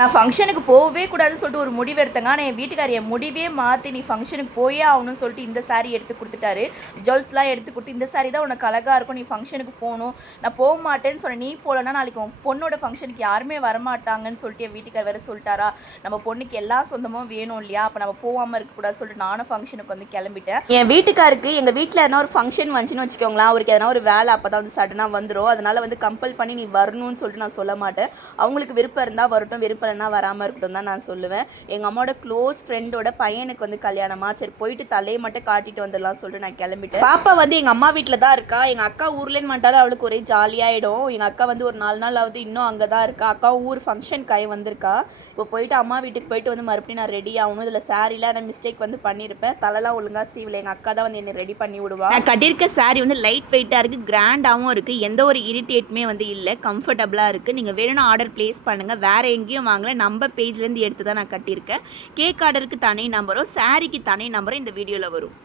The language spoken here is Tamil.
நான் ஃபங்க்ஷனுக்கு போகவே கூடாதுன்னு சொல்லிட்டு ஒரு முடிவு எடுத்தேங்க. ஆனால் என் வீட்டுக்காரர் என் முடிவே மாற்றி நீ ஃபங்க்ஷனுக்கு போயே ஆகணும்னு சொல்லிட்டு இந்த சாரீ எடுத்து கொடுத்துட்டாரு. ஜுவல்ஸ்லாம் எடுத்து கொடுத்து இந்த சாரீ தான் உனக்கு அழகாக இருக்கும், நீ ஃபங்க்ஷனுக்கு போகணும். நான் போக மாட்டேன்னு சொன்னேன். நீ போகலன்னா நாளைக்கு உன் பொண்ணோட ஃபங்க்ஷனுக்கு யாருமே வரமாட்டாங்கன்னு சொல்லிட்டு என் வீட்டுக்கார் வேறு சொல்லிட்டாரா. நம்ம பொண்ணுக்கு எல்லா சொந்தமும் வேணும் இல்லையா, அப்போ நம்ம போகாமல் இருக்கக்கூடாதுன்னு சொல்லிட்டு நானும் ஃபங்க்ஷனுக்கு வந்து கிளம்பிட்டேன். என் வீட்டுக்காருக்கு எங்கள் வீட்டில் எதனா ஒரு ஃபங்க்ஷன் வந்துச்சுன்னு வச்சுக்கோங்களேன், அவருக்கு எதனா ஒரு வேலை அப்போ தான் வந்து சடனாக வந்துடும். அதனால் வந்து கம்பல் பண்ணி நீ வரணும்னு சொல்லிட்டு நான் சொல்ல மாட்டேன். அவங்களுக்கு விருப்பம் இருந்தால் வரட்டும், விருப்பம் இல்லைன்னா வராமல் இருக்கட்டும் தான் நான் சொல்லுவேன். எங்கள் அம்மாவோட க்ளோஸ் ஃப்ரெண்டோட பையனுக்கு வந்து கல்யாணமா, சரி போயிட்டு தலையை மட்டும் காட்டிட்டு வந்துடலாம் சொல்லிட்டு நான் கிளம்பிட்டேன். பாப்பா வந்து எங்கள் அம்மா வீட்டில் தான் இருக்கா. எங்கள் அக்கா ஊர்லேன்னு வந்துட்டாலும் அவளுக்கு ஒரே ஜாலியாகிடும். எங்கள் அக்கா வந்து ஒரு 4 நாள் ஆகுது இன்னும் அங்கே தான் இருக்கா. அக்கா ஊர் ஃபங்க்ஷனுக்காக வந்திருக்கா. இப்போ போயிட்டு அம்மா வீட்டுக்கு போயிட்டு வந்து மறுபடியும் நான் ரெடி ஆகணும். இதில் சாரியில் அந்த மிஸ்டேக் வந்து பண்ணியிருப்பேன். தலைலாம் ஒழுங்காக சீவில் எங்கள் அக்கா தான் வந்து என்னை ரெடி பண்ணி விடுவா. நான் கட்டியிருக்க சாரி வந்து லைட் வெயிட்டாக இருக்குது, கிராண்டாகவும் இருக்குது, எந்த ஒரு இரிட்டேட்டுமே வந்து இல்லை, கம்ஃபர்டபுளாக இருக்குது. நீங்கள் வேணும்னா ஆர்டர் ப்ளேஸ் பண்ணுங்கள். வேறு எங்கேயும் வாங்கலை, நம்ம பேஜ்லேருந்து எடுத்து தான் நான் கட்டியிருக்கேன். கேக் ஆர்டருக்கு தனி நம்பரும் சாரிக்கு தனி நம்பரும் இந்த வீடியோவில் வரும்.